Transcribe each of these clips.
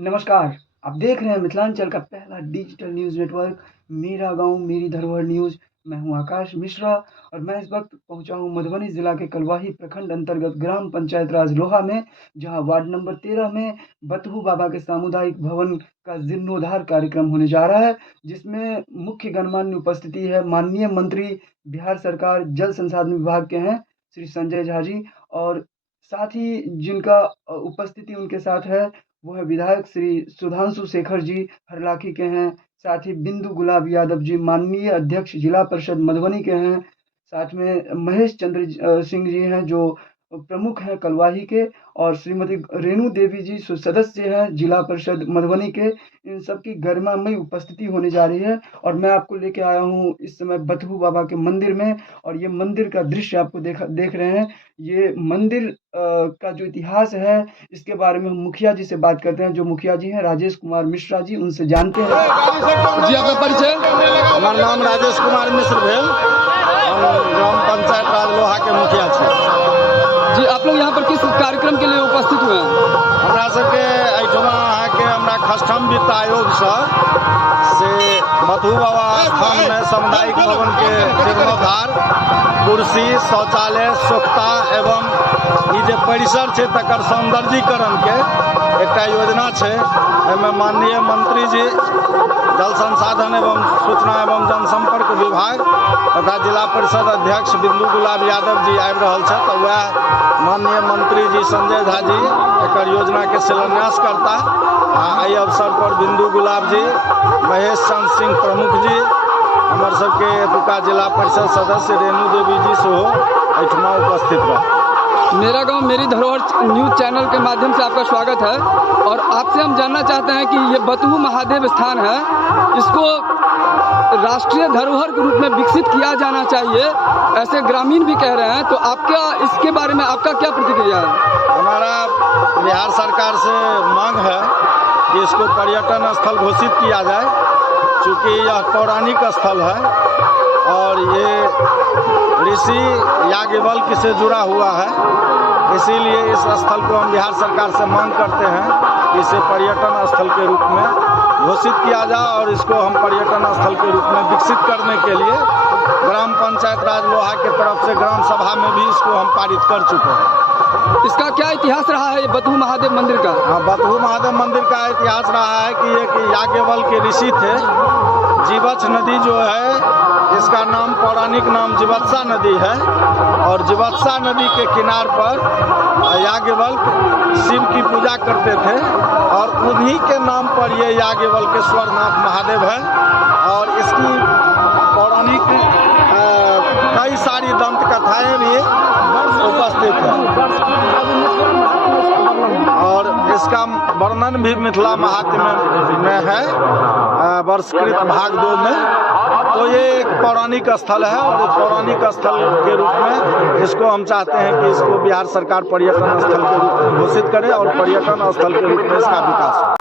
नमस्कार, आप देख रहे हैं मिथिलांचल का पहला डिजिटल न्यूज़ नेटवर्क मेरा गाँव मेरी धरोहर न्यूज़। मैं हूं आकाश मिश्रा और मैं इस वक्त पहुंचा हूं मधुबनी जिला के कलवाही प्रखंड अंतर्गत ग्राम पंचायत राज लोहा में, जहां वार्ड नंबर 13 में बतहू बाबा के सामुदायिक भवन का जीर्णोद्धार कार्यक्रम होने जा रहा है, जिसमें मुख्य गणमान्य उपस्थिति है माननीय मंत्री बिहार सरकार जल संसाधन विभाग के हैं श्री संजय झा जी, और साथ ही जिनका उपस्थिति उनके साथ है वो है विधायक श्री सुधांशु शेखर जी हरलाखी के हैं। साथ ही बिंदु गुलाब यादव जी माननीय अध्यक्ष जिला परिषद मधुबनी के हैं। साथ में महेश चंद्र सिंह जी हैं जो प्रमुख हैं कलवाही के, और श्रीमती रेणु देवी जी सदस्य हैं जिला परिषद मधुबनी के। इन सबकी गरिमामयी उपस्थिति होने जा रही है और मैं आपको लेके आया हूँ इस समय बतहू बाबा के मंदिर में। और ये मंदिर का दृश्य आपको देख रहे हैं। ये मंदिर का जो इतिहास है इसके बारे में हम मुखिया जी से बात करते हैं। जो मुखिया जी हैं राजेश कुमार मिश्रा जी, उनसे जानते हैं। जी, आपका परिचय? हमारा नाम राजेश कुमार मिश्र भेल, हम ग्राम पंचायत राज लोहा के मुखिया छी। जी, आप लोग यहाँ पर किस कार्यक्रम के लिए उपस्थित हुए हैं? हमरा सबके एहिठमा अहाँके हमरा खष्टम वित्त आयोग से बतहू बाबा स्थान में सामुदायिक भवन के जीर्णोद्धार, कुर्सी, शौचालय, स्वच्छता एवं ई जे परिसर छै तकर सौंदर्यीकरण के एकटा योजना छै। एहिमे माननीय मंत्री जी जल संसाधन एवं सूचना एवं जनसंपर्क विभाग तथा जिला परिषद अध्यक्ष बिंदु गुलाब यादव जी आबि रहल छथि, तऽ वएह माननीय मंत्री जी संजय झा जी एकर योजना के शिलान्यास करता। एहि अवसर पर बिंदु गुलाब जी, महेश चंद्र सिंह प्रमुख जी, हमर सबके एतुका जिला परिषद सदस्य रेणु देवी जी सेहो एहिठमा उपस्थित रह। मेरा गांव मेरी धरोहर न्यूज़ चैनल के माध्यम से आपका स्वागत है और आपसे हम जानना चाहते हैं कि ये बतहू महादेव स्थान है, इसको राष्ट्रीय धरोहर के रूप में विकसित किया जाना चाहिए, ऐसे ग्रामीण भी कह रहे हैं, तो आपका इसके बारे में आपका क्या प्रतिक्रिया है? हमारा बिहार सरकार से मांग है कि इसको पर्यटन स्थल घोषित किया जाए, चूँकि यह पौराणिक स्थल है और ये ऋषि याज्ञवल्क्य से जुड़ा हुआ है। इसीलिए इस स्थल को हम बिहार सरकार से मांग करते हैं कि इसे पर्यटन स्थल के रूप में घोषित किया जाए और इसको हम पर्यटन स्थल के रूप में विकसित करने के लिए ग्राम पंचायत राज लोहा के तरफ से ग्राम सभा में भी इसको हम पारित कर चुके हैं। इसका क्या इतिहास रहा है बतहू महादेव मंदिर का? हाँ, बतहू महादेव मंदिर का इतिहास रहा है कि एक याज्ञवल्क्य ऋषि थे। जीवछ नदी जो है इसका नाम पौराणिक नाम जीवत्सा नदी है और जीवत्सा नदी के किनार पर याज्ञवल्क्य शिव की पूजा करते थे और उन्हीं के नाम पर ये याज्ञवल्क्येश्वरनाथ महादेव है। और इसकी पौराणिक कई सारी दंत कथाएं भी उपस्थित हैं और इसका वर्णन भी मिथिला महात्म्य में है वर्षकृत भाग 2 में। तो ये एक पौराणिक स्थल है और एक पौराणिक स्थल के रूप में इसको हम चाहते हैं कि इसको बिहार सरकार पर्यटन स्थल के रूप में घोषित करे और पर्यटन स्थल के रूप में इसका विकास हो।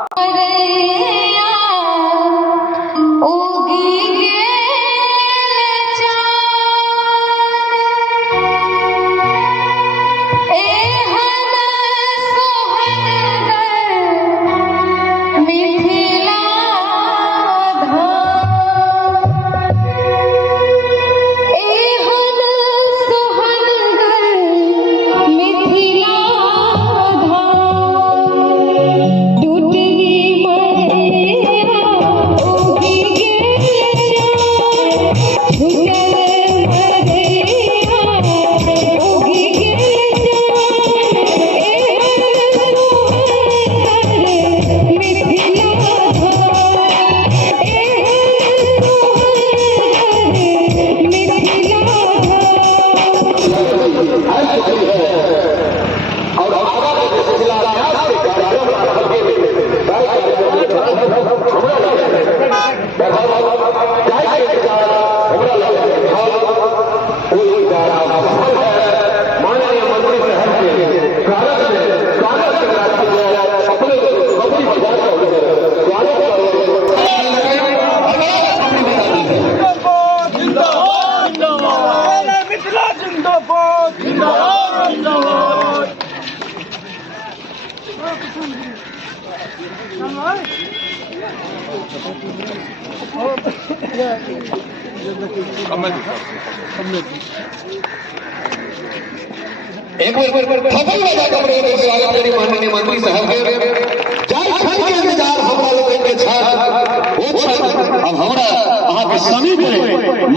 टूटनी एक बार थप्पड़ लगा कमरे में स्वागत करी माननीय मंत्री साहब के झारखंड के इंतजार हमरा लोगन के छा वो छा अब हमरा अहाँ के समीप में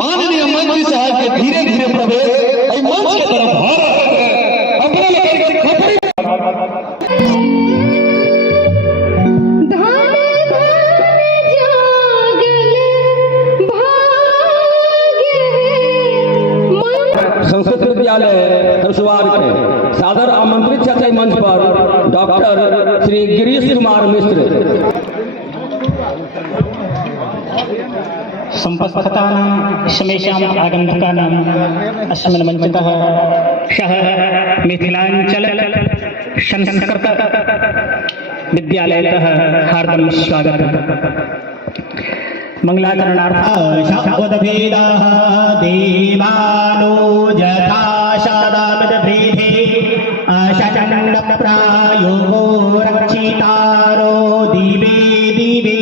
माननीय मंत्री साहब के धीरे धीरे प्रवेश एहि मंच के तरफ भ रहल है हमरा लोगन के खपरी संस्कृत विद्यालय हर्षवार के सादर आमंत्रित छथि मंच पर डॉक्टर श्री गिरीश कुमार मिश्र। संपत्तानां समेषाम् आगन्तुकानाम् अस्मिन् मञ्चतः सह मिथिलाञ्चल संस्कृत विद्यालयतः हार्दं स्वागतम्। मंगलाचरणार्थं शब्दभेदाः देवानो यथा शब्दभेदे अशचण्डप्रायो रक्षितारो दिवे दिवे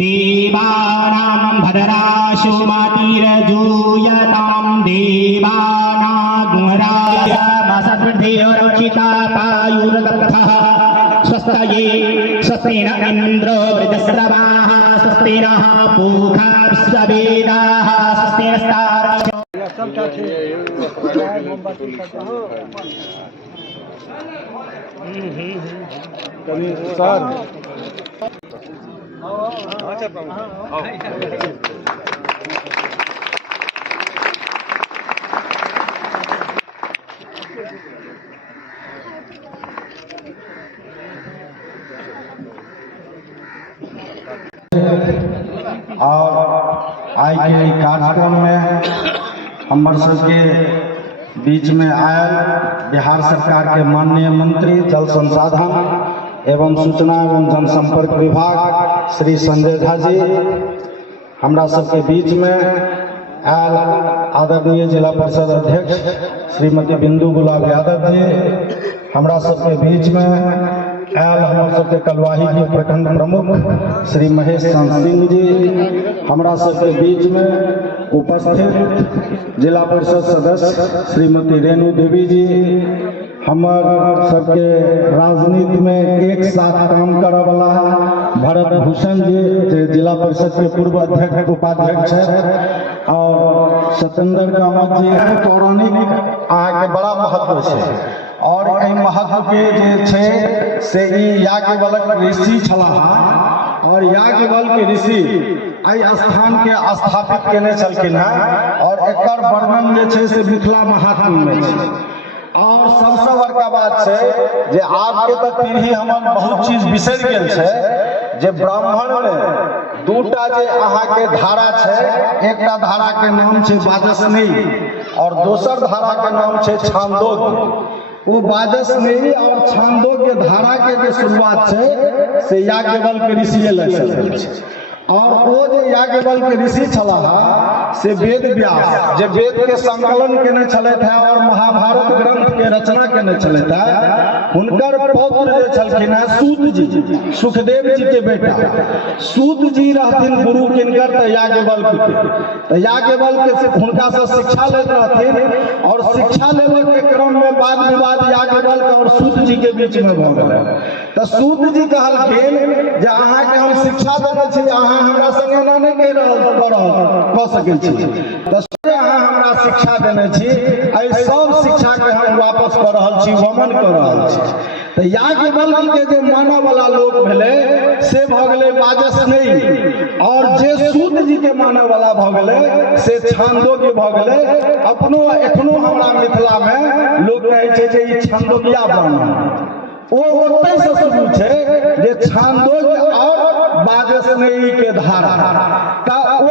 देवानां भद्राशो मातिरजूयतां देवानागुहरायमसद्वृद्धेयो रक्षिता पायुरदत्तः स्वस्तये स्वस्तेन इन्द्रो वृजस्रवाः स्वस्तेन पूषा विश्ववेदाः स्वस्तेन स्तार्क्ष्यो और आज के कार्यक्रम में हमर सबके बीच में आयल बिहार सरकार के माननीय मंत्री जल संसाधन एवं सूचना एवं जनसंपर्क विभाग श्री संजय झा जी, हमरा सबके बीच में आयल आदरणीय जिला परिषद अध्यक्ष श्रीमती बिंदु गुलाब यादव जी, हमरा सबके बीच में आयल हमर सबके कलवाही के प्रखंड प्रमुख श्री महेश सिंह जी, हमरा सबके बीच में उपस्थित जिला परिषद सदस्य श्रीमती रेणु देवी जी, हमर सबके राजनीति में एक साथ काम करे वाला भरत भूषण जी जिला परिषद के पूर्व अध्यक्ष उपाध्यक्ष है, और सत्येंद्र कामत जी पौराणिक अहाँ के बड़ा महत्व है और एहि महत्व के जे छै से ई याज्ञवल्क्य ऋषि छलाह और याज्ञवल्क्य ऋषि एहि स्थान के स्थापित केने छलखिन हैं और एकर वर्णन जे छै से मिथिला महात्म्य में छै। और सबसे बड़का बात छै जे आब के तो पीढ़ी हमर बहुत चीज बिसरि गेल छै जे ब्राह्मण में दूटा जे अहाँ के धारा छै, एकटा धारा के नाम छै वाजस्नेयी और दोसर धारा के नाम छै छांदोग्य। वो वाजस्नेयी और छांदोग्य धारा के जे शुरुआत छै से याज्ञवल्क्य ऋषि लग छै और वो जो याज्ञवल्क्य ऋषि छलाह से वेद व्यास जे वेद के संकलन केने छलथि है और महाभारत ग्रंथ के रचना केने छलथि है, हुनकर पौत्र जे छलखिन है सूत जी, सुखदेव जी के बेटा सूत जी रहथिन गुरु किनकर त याज्ञवल्क्य के, त याज्ञवल्क्य से हुनका से शिक्षा लेत रहथिन और शिक्षा लेवे के क्रम में वाद विवाद याज्ञवल्क्य और सूत जी के बीच में भ गेल। त सूत जी कहलखिन जे अहाँ के हम शिक्षा देने छी, अहाँ हमरा संगे ना नहीं कह सकै छी, त अहाँ हमरा शिक्षा देने छी, एहि सब शिक्षा के हम वापस कर रहल छी, वमन कर रहल छी। त याज्ञवल्क्य के जे मानय वाला लोक भेलै से भ गेलै वाजस्नेयी और जे सूत जी के मानय वाला भ गेलै से छांदोग्य भ गेलै। अपनो एखनो हमरा मिथिला में लोक कहै छै जे ई छांदोग्या ब्राह्मण, वो ओतै से शुरू छै जे छांदोग्य और वाजस्नेयी के धारा त ओ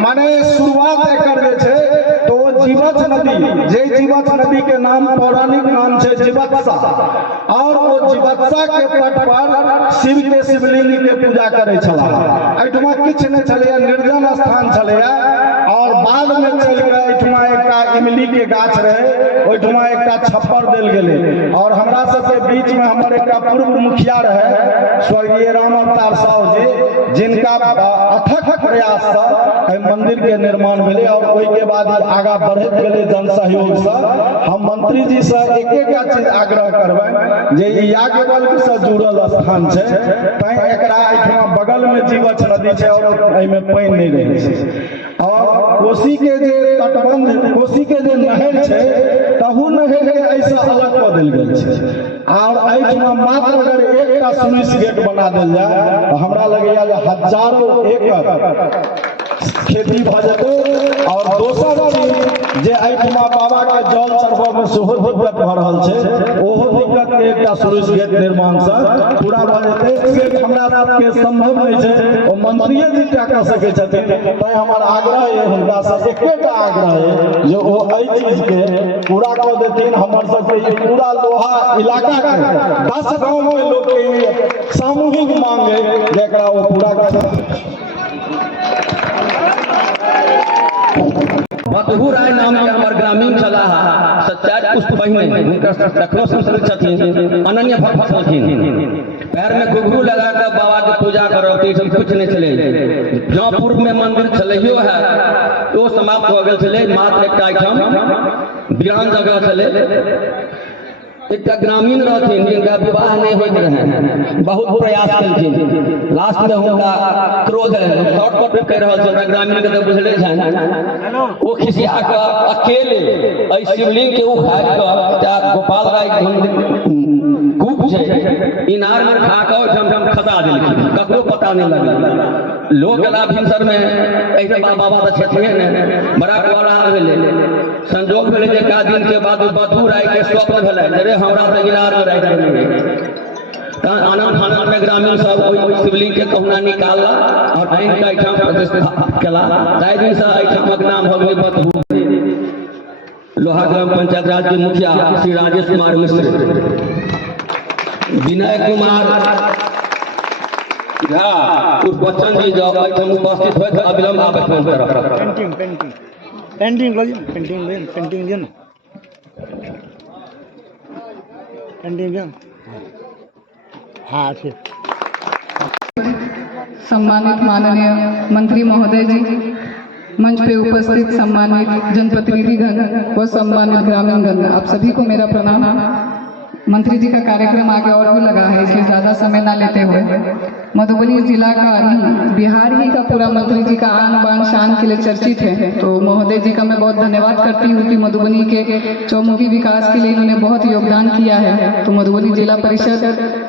माने शुरुआत एकर जे छै तो जीवछ नदी, जे जीवछ नदी के नाम पौराणिक नाम छै जीवत्सा और वो जीवत्सा के तट पर शिव के शिवलिंग के पूजा करे छलाह। एहिठमा किछु नहि छलैया, निर्जन स्थान छलैया और बाद में चल के एहिठमा एकटा इमली के गाछ रहे ओहिठमा एकटा छप्पर देल गेलै और हमरा सबके बीच में हमर एकटा पूर्व मुखिया रहे स्वर्गीय राम अवतार साहु जी, जिनका अथक प्रयास से एहि मंदिर के निर्माण भेलै और ओहि के बाद आगा बढ़ैत गेलै जन सहयोग से। हम मंत्री जी से एकेटा चीज आग्रह करबै जे ई याज्ञवल्क्य से जुड़ल स्थान छै, तैं एकरा एहिठमा बगल में जीवछ नदी छै और एहिमे पानि नहीं रहै छै और कोसी के जे तटबंध कोसी के जे नहर छै तहू नहर के ऐसा अलग कऽ देल गेल छै और एहिठमा मात्र अगर एकटा स्लुइस गेट बना देल जाय तऽ हमरा लगैया जे हजारों एकड़ खेती भऽ जेतै। और दोसर चीज जे एहिठमा बाबा के जल चढ़बऽ में सेहो दिक्कत भऽ रहल छै, ओहो दिक्कत के एकटा स्लुइस गेट निर्माण से पूरा भऽ जेतै। से हमरा सबके संभव नहि छै, ओ मंत्रिये जी टा कऽ सकै छथिन। तैं हमर आग्रह है हुनका से एकेटा आग्रह है जे ओ एहि चीज के पूरा कऽ देथिन। हमर सबके ई पूरा लोहा इलाका के 10 गांव के लोग के सामूहिक मांग है जेकरा ओ पूरा कर। बतहू राय नाम के हमर ग्रामीण छलाह, सच्चाई पुष्प पहिने हुनकर तखनो संस्कृत छथिन, अनन्य भक्त छथिन। पैर में घुघरू लगा कर बाबा के पूजा करब तो सब कुछ नहीं चले। जहाँ पूर्व में मंदिर चलियो है तो समाप्त हो गए चले, मात्र एकटा एहिठाम वीरान जगह चले। एक ग्रामीण रहथिन जिनका विवाह नहीं होइत रहे, बहुत प्रयास कलखिन, लास्ट में हुनका क्रोध शॉर्टकट में कह रहल छै, ग्रामीण के तो बुझले छै ओ खिसिया के अकेले शिवलिंग के उखाड़ के गोपाल राय के कूप छै इनार में खा के झमझम खसा देलखिन, ककरो पता नहीं लगल। लोग गेला भिनसर में ऐसे बाबा तो छथिए ने बड़ा बड़ा भेलै। संजोग भेलै जे का दिन के बाद बधू राय के स्वप्न भेलै रे हमरा से इनार में राखि देबै। आनंद फानंद में ग्रामीण सब ओहि शिवलिंग के कहुना निकालला और आनि के एहिठाम प्रतिष्ठा केला। ताहि दिन से एहिठामक नाम भऽ गेलै बधू। लोहा ग्राम पंचायत राज के मुखिया श्री राजेश कुमार मिश्र, विनय कुमार झा उर्फ बच्चन जी जब एहिठाम उपस्थित हुए तो अविलंब आबे सम्मानित माननीय मंत्री महोदय जी, मंच पे उपस्थित सम्मानित जनप्रतिनिधिगण व सम्मानित ग्रामीणगण, आप सभी को मेरा प्रणाम। मंत्री जी का कार्यक्रम आगे और भी लगा है, इसलिए ज्यादा समय ना लेते हुए मधुबनी जिला का नहीं बिहार ही का पूरा मंत्री जी का आन बान शान के लिए चर्चित है। तो महोदय जी का मैं बहुत धन्यवाद करती हूँ कि मधुबनी के चौमुखी विकास के लिए इन्होंने बहुत योगदान किया है। तो मधुबनी जिला परिषद,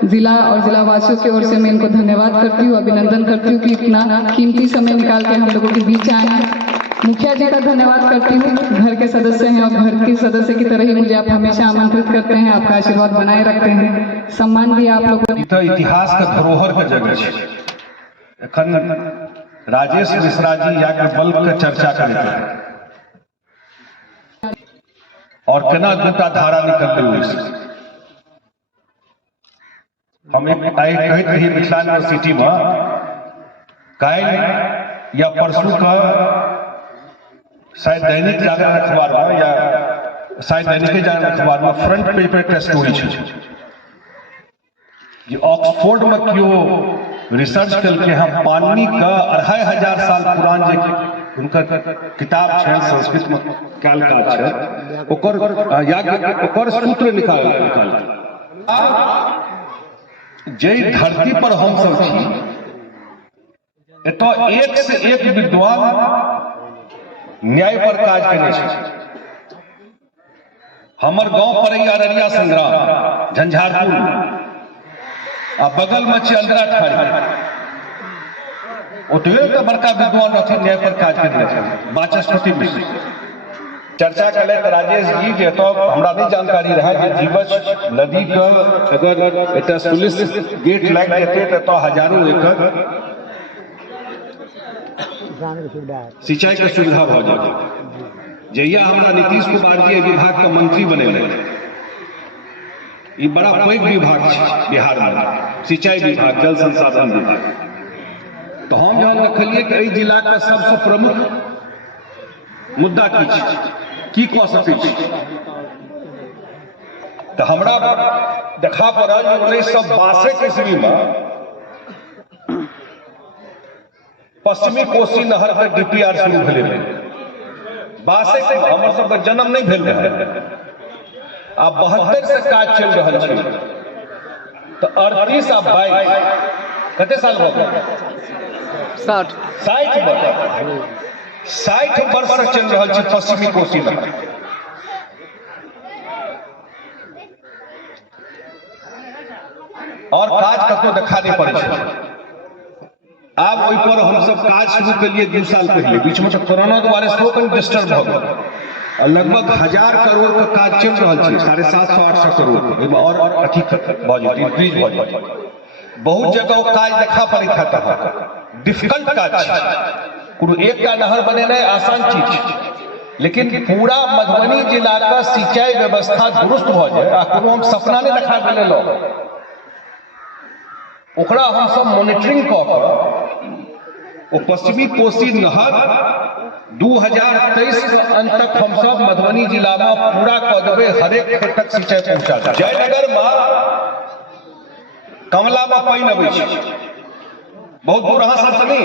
जिला और जिला वासियों की ओर से मैं इनको धन्यवाद करती हूँ, अभिनंदन करती हूँ कि इतना कीमती समय निकाल के हम लोगों के बीच आए हैं। मुखिया जी का धन्यवाद करती हूँ, घर के सदस्य हैं और घर के सदस्य की तरह ही मुझे आप हमेशा आमंत्रित करते हैं, आपका आशीर्वाद बनाए रखते हैं, सम्मान भी आप लोगों ने। तो इतिहास का धरोहर का जगह है। एखन राजेश मिश्रा जी याज्ञवल्क्य के चर्चा करते हैं और केना दूटा धारा निकलते हुए हम एक कहते रही मिथिला यूनिवर्सिटी में काल्हि या परसों का शायद दैनिक जागरण अखबार में या शायद दैनिक जागरण अखबार में फ्रंट पेज पर एकटा स्टोरी छै जे ऑक्सफोर्ड में क्यों रिसर्च करके हम पानी का 2500 साल पुरान जे उनकर किताब छै संस्कृत में काल का छै ओकर सूत्र निकाल जे धरती पर हम सब छी एतो एक से एक विद्वान न्याय पर काज करने छै। हमर गांव पड़ैया अररिया संग्राम झंझारपुर आ बगल में छै अंदरा ठाड़ी, ओतबे तो बड़का विद्वान रहथिन न्याय पर काज करने छै वाचस्पति मिश्र। चर्चा कले राजेश जी जे तो हमरा नहीं जानकारी रहा कि जीवछ नदी का अगर एटा पुलिस गेट लग जेते तो हजारों एकड़ सिंचाई के सुविधा हो जाए। जहिया हमरा नीतीश कुमार जी विभाग का मंत्री बने ये बड़ा पैघ विभाग है बिहार में, सिंचाई विभाग, जल संसाधन विभाग। तो हम जहाँ देखलिए कि जिला का सबसे प्रमुख मुद्दा की की कह सकै छी। तो हमरा देखा पड़ल 1962 ईस्वी में पश्चिमी कोसी नहर पर DPR शुरू भेलै। 62 हमर सबके जन्म नहीं भेल रहे, आ 72 से काज चल रहा है। तो 38 आ 22 कते साल भऽ गेल? 60 वर्ष से चल रहा है पश्चिमी कोसी नहर। और काज कतौ देखा नहीं पड़े छै। आब ओहि पर हम सब काज शुरू के लिए 2 साल पहले, बीच में कोरोना द्वारा सेहो कनि डिस्टर्ब भऽ गेल। लगभग 1000 करोड़ का काज चल रहा है, 750-800 करोड़ और अथी भऽ जेतै, इंक्रीज भऽ जेतै। बहुत जगह वो काज देखा पड़ैत है, डिफिकल्ट काज छै। कोनो एकटा नहर बनेनाइ आसान चीज छै, लेकिन पूरा मधुबनी जिला का सिंचाई व्यवस्था दुरुस्त भऽ जाय आ कोनो हम सपना नहीं देखा देलहुँ। ओकरा हम सब मॉनिटरिंग कऽ कऽ ओ पश्चिमी कोसी नहर 2023 के अंत तक हम सब मधुबनी जिला में पूरा कऽ देबै, हरेक खेत तक सिंचाई पहुंचा देबै। जयनगर में कमला में पानी अबै छै, बहुत दूर अहाँ सब नहीं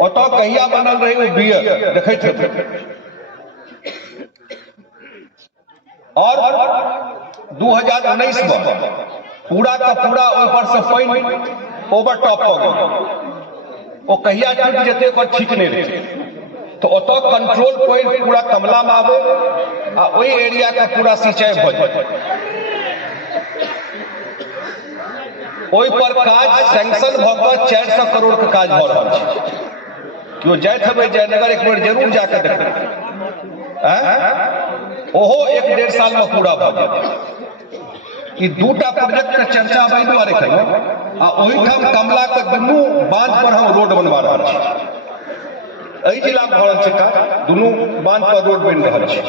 ओतऽ कहिया बनल रहे वो बियर देखैत हेबै। और 2019 में पूरा का पूरा ऊपर से पानी ओवरटॉप हो गया, वो कहिया टूट जेतै ओकर ठीक नहीं रहे। तो ओतऽ कंट्रोल पॉइंट पूरा कमला में आवे आ ओई एरिया का पूरा सिंचाई भऽ जाय। ओई पर काज सैंक्शन भऽ कऽ 400 करोड़ के काज भऽ रहल छै। केओ जाइत हेबै जयनगर एक बेर जरूर जाके देखबै, ओहो 1-1.5 साल में पूरा भऽ जायत। ई 2टा प्रोजेक्ट के चर्चा अबै दुआरे केलहुँ आ ओहिठाम कमला के दुनू बांध पर हम रोड बनवा रहल छी। एहि जिला में भऽ रहल छै काज, दुनू बांध पर रोड बनि रहल छै।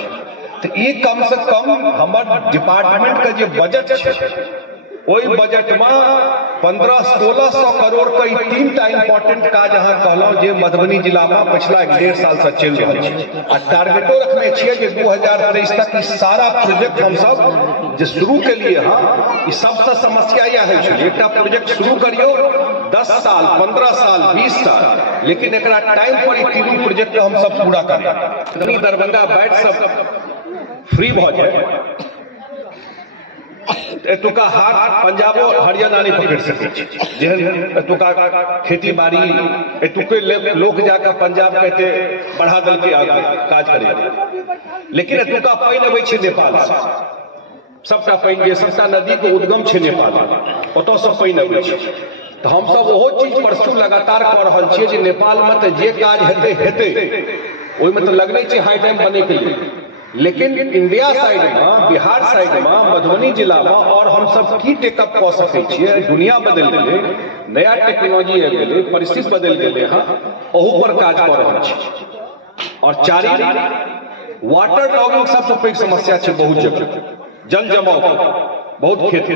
तो ई कम से कम हमर डिपार्टमेंट के जे बजट छै ओई बजट में 1500-1600 करोड़ के 3टा इंपॉर्टेंट काज अहाँ कहलहुँ जे मधुबनी जिला में पिछला 1.5 साल से चल रहा है। आ टारगेटो रखने छियै जे 2023 तक ई सारा प्रोजेक्ट हम सब जे शुरू के लिए हाँ, सबसे समस्या यह है एकटा प्रोजेक्ट शुरू करियो 10 साल 15 साल 20 साल, लेकिन एक टाइम पर तीनों प्रोजेक्ट हम सब पूरा करें। दरभंगा बैठ सब फ्री भऽ जाए, एतुका हाथ पंजाबो हरियाणा नहीं पकड़ सके। जेहन एतुका खेती बाड़ी एतुके लोग जाकर पंजाब कहते बढ़ा दल के आगे काज करे, लेकिन एतुका पानी अबै छै नेपाल से। सबटा पानी जे सबटा नदी के उद्गम छै नेपाल, ओतऽ से पानी अबै छै। तो हम सब ओहो चीज परसू लगातार कऽ रहल छियै जे नेपाल में तो जे काज हेतै ओहि में तो लगने छै हाई डैम बने के लिए, लेकिन इंडिया साइड में, बिहार साइड में, मधुबनी जिला में और हम सब की टेकअप कऽ सकै छियै। दुनिया बदल गेलै, नया टेक्नोलॉजी आबि गेलै, परिस्थिति बदल गेलै हँ, ओहू पर काज कऽ रहल छी। और चारी वाटर लॉगिंग सबसे पैघ समस्या छै बहुत जगह, जल जमाव बहुत खेत,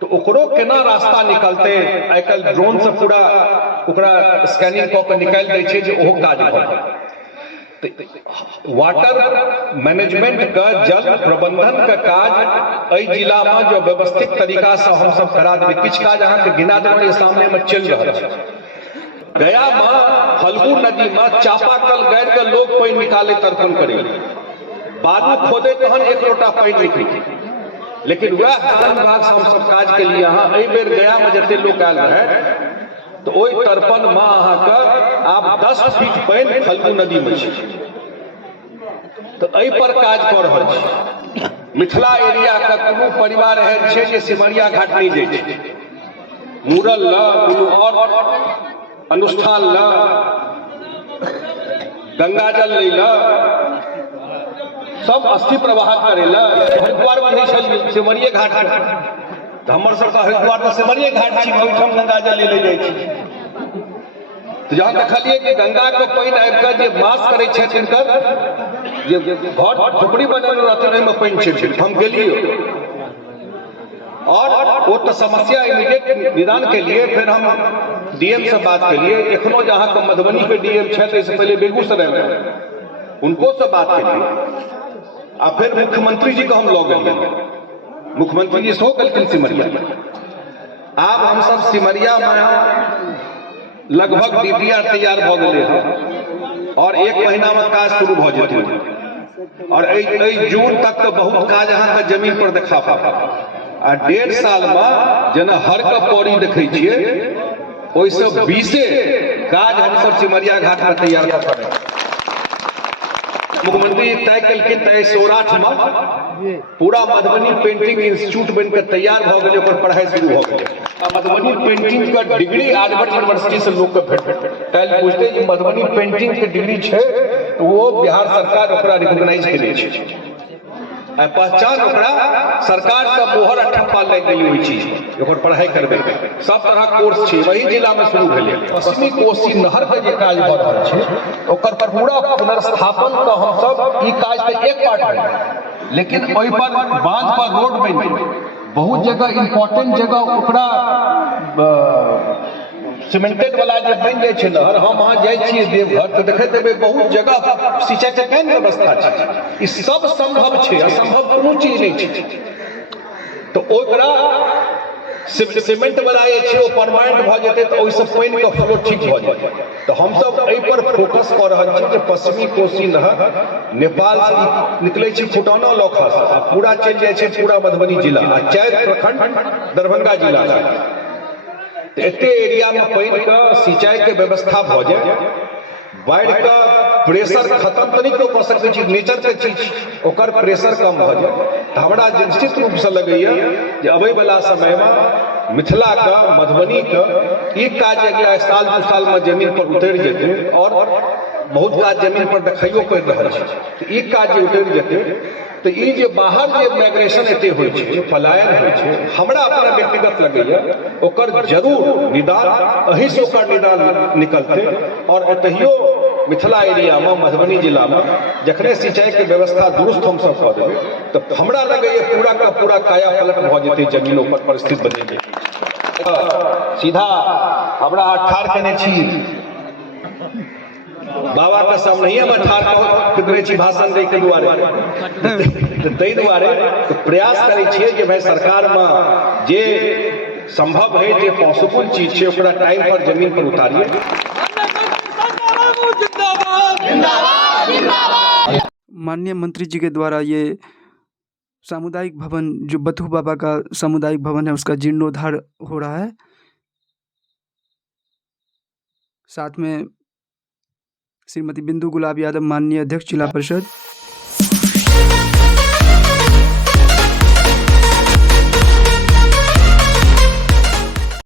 तो ओकरो केना रास्ता निकलते। आइ काल्हि ड्रोन से पूरा ओकरा स्कैनिंग कऽ के निकालि दै छै जे ओहो काज भऽ। वाटर मैनेजमेंट का जल प्रबंधन का काज एहि जिला में जो व्यवस्थित तरीका से हम सब करा देबै। किछ काज अहाँ के गिना देबै सामने में चल रहा है। गया में फल्गु नदी में चापाकल गाड़ि के लोग पानी निकाले, तर्पण करे, बालू खोदे तहन 1 लोटा पानी निकली। लेकिन वह खनन विभाग से हम सब काज के लिए यहाँ एहि बेर गया में जते लोग आयल रहे तो ओहि तर्पण में अहाँ के आब 10 फीट पानी फल्गु नदी में छै। तो एहि पर काज कऽ रहल छी। मिथिला एरिया का कोनो परिवार एहन छै जे सिमरिया घाट नहीं जाइ छै, मूड़ल ल कोनो और अनुष्ठान ल, गंगा जल लै ल, सब अस्थि प्रवाह करे ल हरिद्वार में नहीं छै, सिमरिये घाट। तो हमर सबका हरिद्वार में सिमरिये घाट छी, ओहिठाम गंगा जल ले जाइ छी। तो जहाँ देखलिए कि गंगा के पानी आबि कऽ जे मास करै छै तिनकर जे घर झोपड़ी बनेने रहथिन ओहिमे पानी चलि गेल। हम गेलियै और वो तो समस्या इमीडिएट निदान के लिए फिर हम डीएम से बात करिए। एखनो जहाँ के मधुबनी के डीएम छै, इससे पहले बेगूसराय में, उनको से बात करिए आ फिर मुख्यमंत्री जी को हम लऽ गेलिए, मुख्यमंत्री जी सो गेलखिन सिमरिया। आब हम सब सिमरिया में लगभग डीपीआर तैयार भ गेलै हँ और 1 महीना में काज शुरू भ जेतै और जून तक तो बहुत काज अहाँ के जमीन पर देखा पाबि। आ 1.5 साल में जेना हर का पौड़ी देखै छियै ओइसे 20 काज हम सब सिमरिया घाट में तैयार कर पाबि। मुख्यमंत्री तय केलखिन 2308 में पूरा मधुबनी पेंटिंग इंस्टीट्यूट बनकर तैयार भ गेलै, ओकर पढ़ाई शुरू भ गेलै। मधुबनी पेंटिंग का डिग्री आर्यभट्ट यूनिवर्सिटी से लोग के भेट काल्हि पूछते कि मधुबनी पेंटिंग के डिग्री छै तो वो बिहार सरकार ओकरा रिकॉग्नाइज केने छै, पहचान ओकरा सरकार का मोहर ठप्पा लग गेली ओहि चीज ओकर पढ़ाई करबे सब तरह कोर्स छै वही जिला में शुरू भेलै। पश्चिमी कोसी नहर के जे काज भ रहल छै ओकर पूरा पुनर्स्थापन का हम सब ई काज के एक पार्ट है, लेकिन ओहि पर बांध पर रोड बनि बहुत जगह इंपॉर्टेंट जगह ओकरा सीमेंटेड वाला जे बनि जाइ छै नहर, हम वहां जाइ छियै देवघर तो देखैत हेबै बहुत जगह सिंचाई के केहन व्यवस्था छै। ई सब संभव छै, असंभव कोनो चीज नहीं छै। तो ओकरा सीमेंट वाला जे छै ओ परमानेंट भ जेतै तो ओइसे पानि के फ्लो ठीक भ जेतै। तो हम सब एहि पर फोकस क रहल छी कि पश्चिमी कोसी नहर नेपाल से निकलै छै फुटाना लौखा से पूरा चलि जाइ छै पूरा मधुबनी जिला आ 4 प्रखंड दरभंगा जिला से। एते एरिया में पानी का सिंचाई के व्यवस्था भ जाए, बाढ़ का प्रेशर खत्म तो नहीं क्यों कर सकते छी, नेचर के चीज ओकर प्रेशर कम भ जाए तो हमरा निश्चित रूप से लगैया जे अबै वाला समय में मिथिला का मधुबनी का ई काज अगला साल 2 साल में जमीन पर उतर जेतै और बहुत काज जमीन पर देखैयो पड़ि रहल छै। तो ई काज जे उतर जेतै तो ई जे बाहर जे माइग्रेशन एते होइ छै पलायन होइ छै हमरा अपना व्यक्तिगत लगैया ओकर जरूर निदान अही से ओकर निदान निकलते और एतहियो मिथिला एरिया में मधुबनी जिला में जखने सिंचाई के व्यवस्था दुरुस्त हम सब कऽ देबै तो हमरा लगैया पूरा का पूरा काया पलट भ जेतै, जमीनों पर परिस्थिति बदलि जेतै। सीधा हमरा ठाढ़ केने छी बाबा के सामने में ठाढ़ करै छी भाषण दै के दुआरे, ताहि दुआरे प्रयास करै छियै कि भाई सरकार में जे संभव है जे पॉसिबल चीज छै ओकरा टाइम पर जमीन पर उतारिए। माननीय मंत्री जी के द्वारा ये सामुदायिक भवन जो बथू बाबा का सामुदायिक भवन है उसका जीर्णोद्धार हो रहा है। साथ में श्रीमती बिंदु गुलाब यादव माननीय अध्यक्ष जिला परिषद